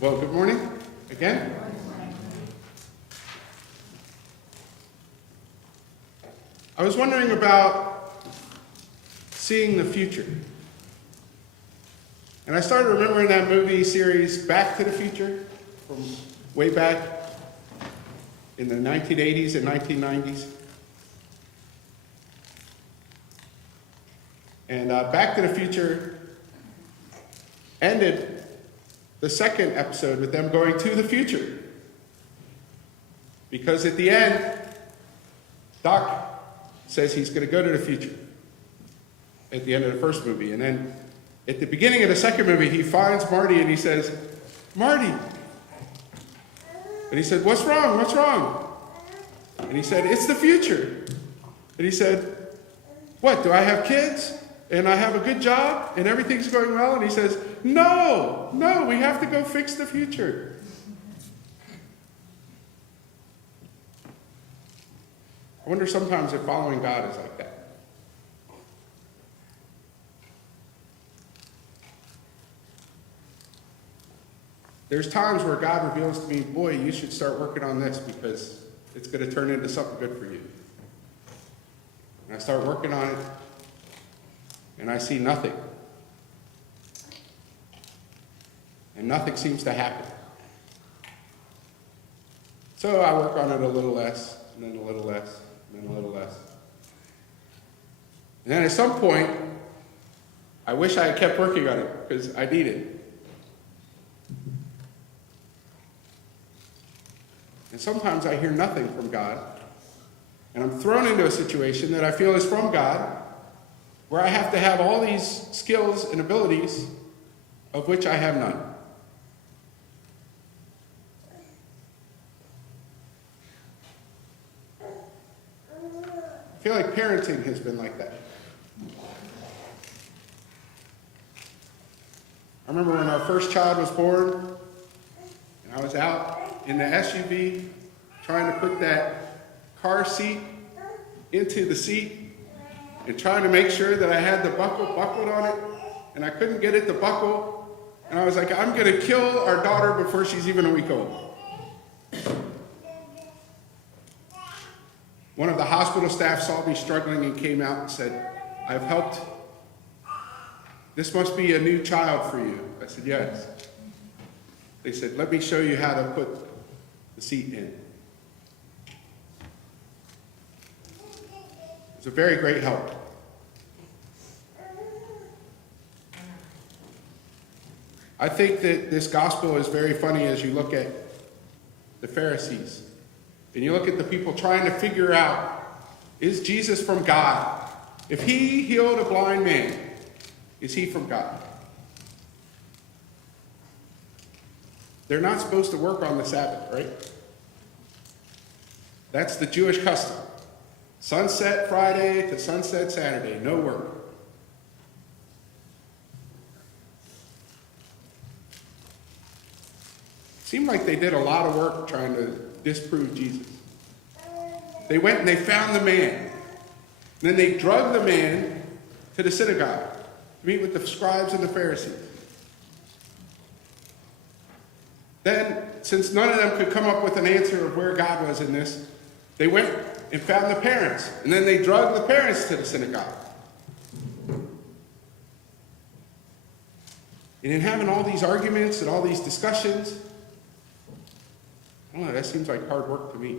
Well, good morning again. I was wondering about seeing the future. And I started remembering that movie series Back to the Future from way back in the 1980s and 1990s. And Back to the Future ended the second episode with them going to the future. Because at the end, Doc says he's going to go to the future at the end of the first movie. And then at the beginning of the second movie, he finds Marty and he says, "Marty." And he said, "What's wrong? What's wrong?" And he said, "It's the future." And he said, "What, do I have kids? And I have a good job? And everything's going well?" And he says, No, we have to go fix the future. I wonder sometimes if following God is like that. There's times where God reveals to me, "Boy, you should start working on this because it's going to turn into something good for you." And I start working on it, and I see nothing. And nothing seems to happen. So I work on it a little less, and then a little less, and then a little less. And then at some point, I wish I had kept working on it because I need it. And sometimes I hear nothing from God, and I'm thrown into a situation that I feel is from God, where I have to have all these skills and abilities of which I have none. I feel like parenting has been like that. I remember when our first child was born, and I was out in the SUV trying to put that car seat into the seat and trying to make sure that I had the buckle buckled on it, and I couldn't get it to buckle, and I was like, I'm going to kill our daughter before she's even a week old. One of the hospital staff saw me struggling and came out and said, "I've helped. This must be a new child for you." I said, "Yes." They said, "Let me show you how to put the seat in." It was a very great help. I think that this gospel is very funny as you look at the Pharisees. And you look at the people trying to figure out, is Jesus from God? If he healed a blind man, is he from God? They're not supposed to work on the Sabbath, right? That's the Jewish custom. Sunset Friday to sunset Saturday, no work. Seemed like they did a lot of work trying to disprove Jesus. They went and they found the man. And then they drugged the man to the synagogue to meet with the scribes and the Pharisees. Then, since none of them could come up with an answer of where God was in this, they went and found the parents. And then they drugged the parents to the synagogue. And in having all these arguments and all these discussions, I don't know, that seems like hard work to me.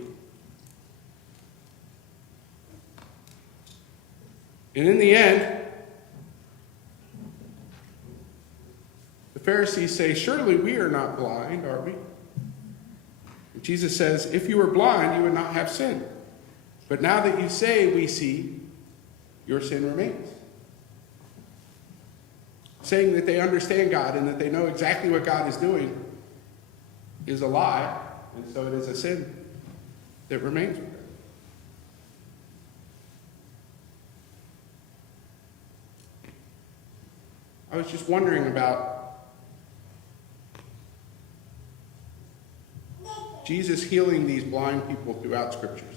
And in the end, the Pharisees say, "Surely we are not blind, are we?" And Jesus says, "If you were blind, you would not have sin. But now that you say we see, your sin remains." Saying that they understand God and that they know exactly what God is doing is a lie. And so it is a sin that remains with them. I was just wondering about Jesus healing these blind people throughout Scriptures.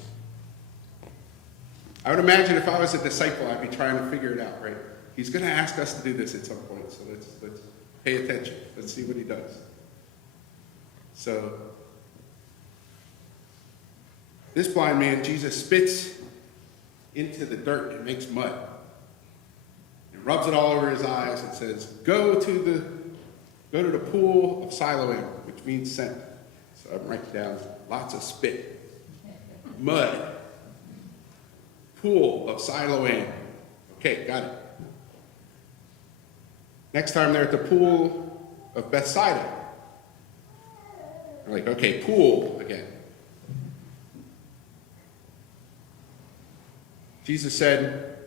I would imagine if I was a disciple, I'd be trying to figure it out, right? He's going to ask us to do this at some point, so let's pay attention. Let's see what he does. So this blind man, Jesus spits into the dirt and makes mud. And rubs it all over his eyes and says, go to the pool of Siloam, which means sent. So I'm writing down lots of spit. Mud. Pool of Siloam. Okay, got it. Next time they're at the pool of Bethsaida. They're like, okay, pool again. Jesus said,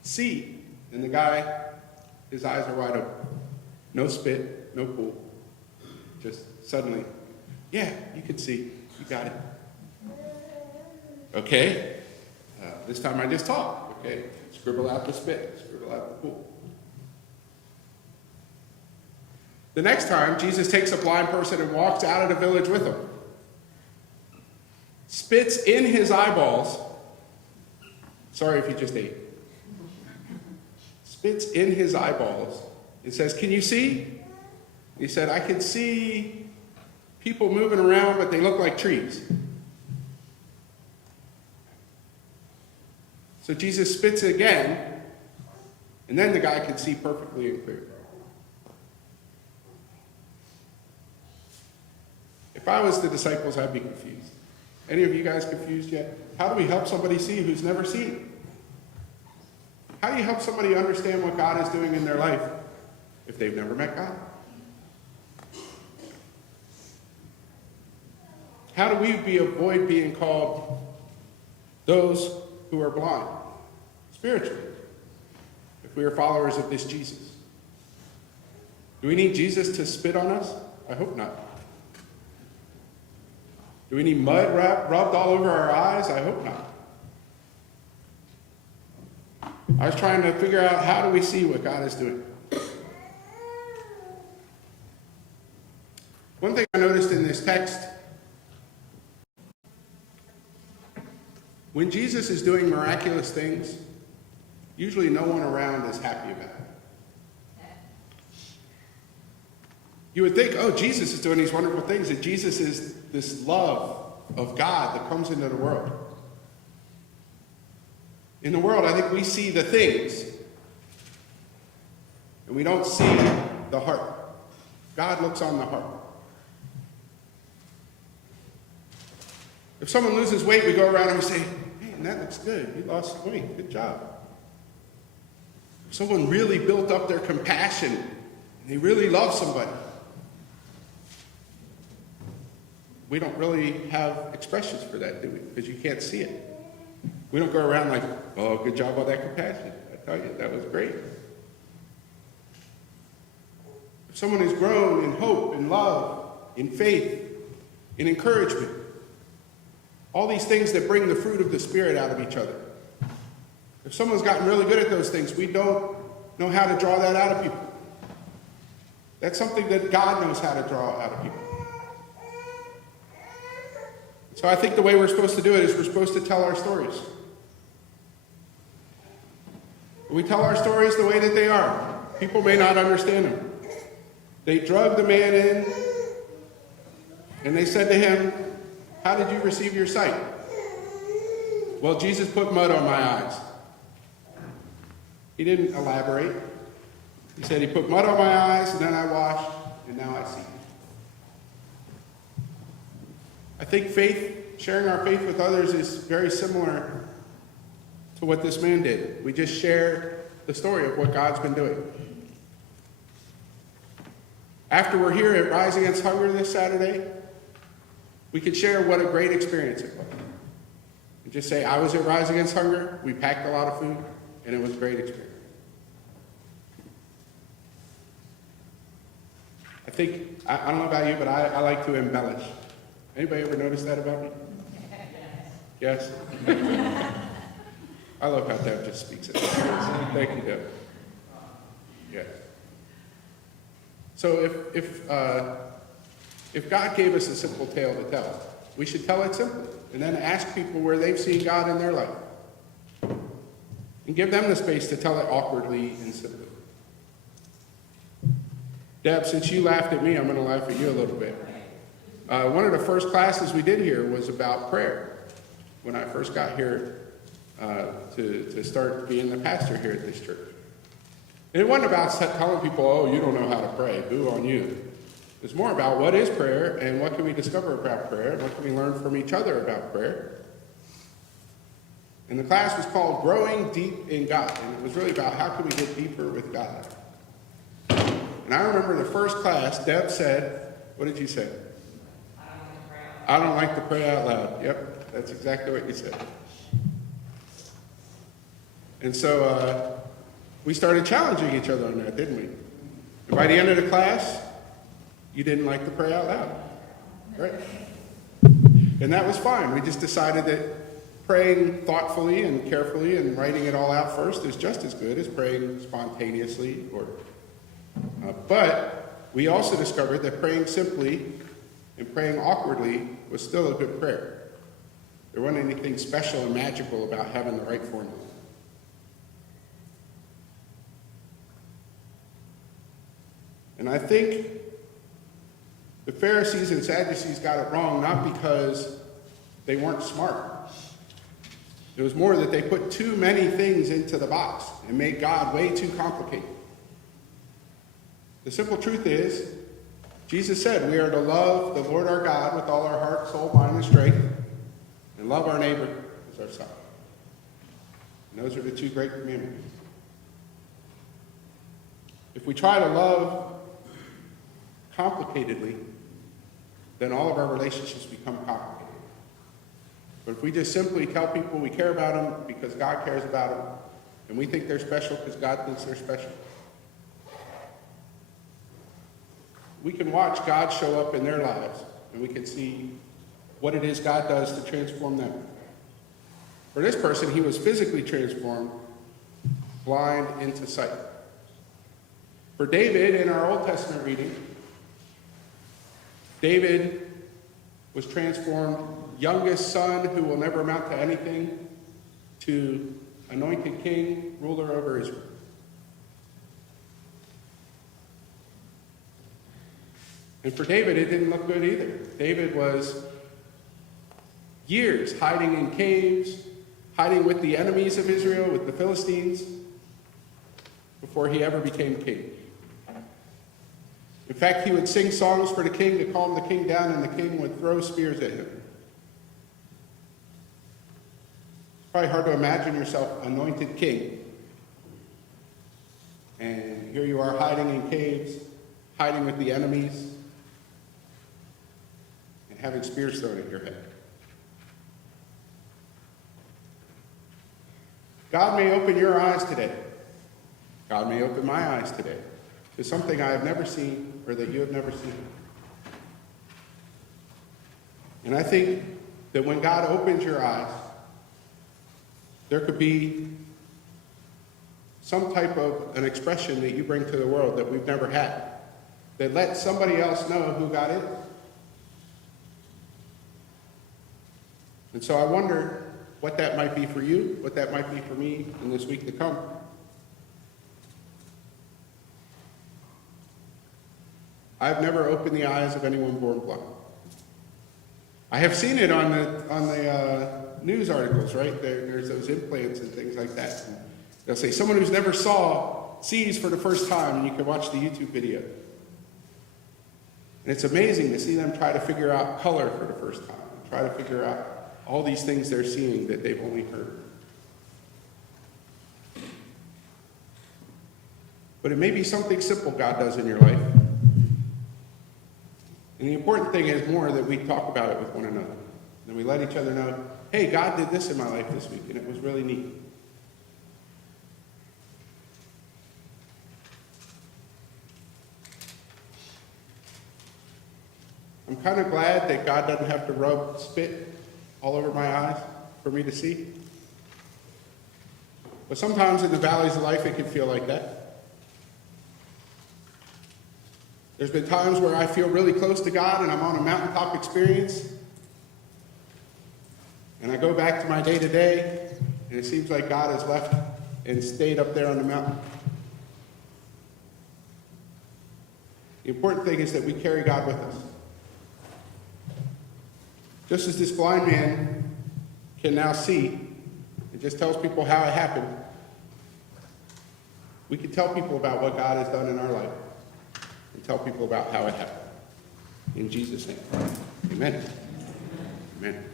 see. And the guy, his eyes are wide open. No spit, no pool. Just suddenly, yeah, you can see. You got it. Okay. This time I just talk. Okay. Scribble out the spit. Scribble out the pool. The next time, Jesus takes a blind person and walks out of the village with him. Spits in his eyeballs. Sorry if you just ate. Spits in his eyeballs and says, can you see? He said, I can see people moving around, but they look like trees. So Jesus spits it again, and then the guy can see perfectly and clear. If I was the disciples, I'd be confused. Any of you guys confused yet? How do we help somebody see who's never seen? How do you help somebody understand what God is doing in their life if they've never met God? How do we avoid being called those who are blind spiritually if we are followers of this Jesus? Do we need Jesus to spit on us? I hope not. Do we need mud rubbed all over our eyes? I hope not. I was trying to figure out, how do we see what God is doing? One thing I noticed in this text, when Jesus is doing miraculous things, usually no one around is happy about it. You would think, oh, Jesus is doing these wonderful things, and Jesus is this love of God that comes into the world. In the world, I think we see the things, and we don't see the heart. God looks on the heart. If someone loses weight, we go around and we say, man, that looks good. You lost weight. Good job. If someone really built up their compassion, and they really love somebody, we don't really have expressions for that, do we? Because you can't see it. We don't go around like, oh, good job on that compassion. I tell you, that was great. If someone has grown in hope, in love, in faith, in encouragement, all these things that bring the fruit of the Spirit out of each other. If someone's gotten really good at those things, we don't know how to draw that out of people. That's something that God knows how to draw out of people. So I think the way we're supposed to do it is we're supposed to tell our stories. We tell our stories the way that they are. People may not understand them. They drug the man in, and they said to him, how did you receive your sight? Well, Jesus put mud on my eyes. He didn't elaborate. He said he put mud on my eyes, and then I washed, and now I see. I think sharing our faith with others is very similar to what this man did. We just share the story of what God's been doing. After we're here at Rise Against Hunger this Saturday, we could share what a great experience it was. And just say, I was at Rise Against Hunger, we packed a lot of food, and it was a great experience. I think, I don't know about you, but I like to embellish. Anybody ever notice that about me? Yes? I love how Deb just speaks it. Thank you, Deb. Yeah. So if God gave us a simple tale to tell, we should tell it simply, and then ask people where they've seen God in their life, and give them the space to tell it awkwardly and simply. Deb, since you laughed at me, I'm going to laugh at you a little bit. One of the first classes we did here was about prayer when I first got here to start being the pastor here at this church. And it wasn't about telling people, oh, you don't know how to pray, boo on you. It's more about what is prayer and what can we discover about prayer and what can we learn from each other about prayer. And the class was called Growing Deep in God, and it was really about how can we get deeper with God. And I remember the first class, Deb said, what did you say? I don't like to pray out loud. Yep, that's exactly what you said. And so we started challenging each other on that, didn't we? And by the end of the class, you didn't like to pray out loud, right? And that was fine. We just decided that praying thoughtfully and carefully and writing it all out first is just as good as praying spontaneously. But we also discovered that praying simply and praying awkwardly was still a good prayer. There wasn't anything special and magical about having the right formula. And I think the Pharisees and Sadducees got it wrong, not because they weren't smart. It was more that they put too many things into the box and made God way too complicated. The simple truth is, Jesus said we are to love the Lord our God with all our heart, soul, mind, and strength, and love our neighbor as ourselves. And those are the two great commandments. If we try to love complicatedly, then all of our relationships become complicated. But if we just simply tell people we care about them because God cares about them, and we think they're special because God thinks they're special, we can watch God show up in their lives, and we can see what it is God does to transform them. For this person, he was physically transformed, blind into sight. For David, in our Old Testament reading, David was transformed, youngest son who will never amount to anything, to anointed king, ruler over Israel. And for David, it didn't look good either. David was years hiding in caves, hiding with the enemies of Israel, with the Philistines, before he ever became king. In fact, he would sing songs for the king to calm the king down, and the king would throw spears at him. It's probably hard to imagine yourself anointed king. And here you are hiding in caves, hiding with the enemies, and having spears thrown at your head. God may open your eyes today. God may open my eyes today to something I have never seen or that you have never seen. And I think that when God opens your eyes, there could be some type of an expression that you bring to the world that we've never had, that lets somebody else know who God is. And so I wonder what that might be for you, what that might be for me in this week to come. I've never opened the eyes of anyone born blind. I have seen it on the news articles, right? There's those implants and things like that. And they'll say someone who's never sees for the first time, and you can watch the YouTube video. And it's amazing to see them try to figure out color for the first time, try to figure out all these things they're seeing that they've only heard. But it may be something simple God does in your life. And the important thing is more that we talk about it with one another. And we let each other know, hey, God did this in my life this week, and it was really neat. I'm kind of glad that God doesn't have to rub spit all over my eyes for me to see. But sometimes in the valleys of life, it can feel like that. There's been times where I feel really close to God and I'm on a mountaintop experience. And I go back to my day-to-day, and it seems like God has left and stayed up there on the mountain. The important thing is that we carry God with us. Just as this blind man can now see, it just tells people how it happened, we can tell people about what God has done in our life and tell people about how it happened. In Jesus' name, amen. Amen.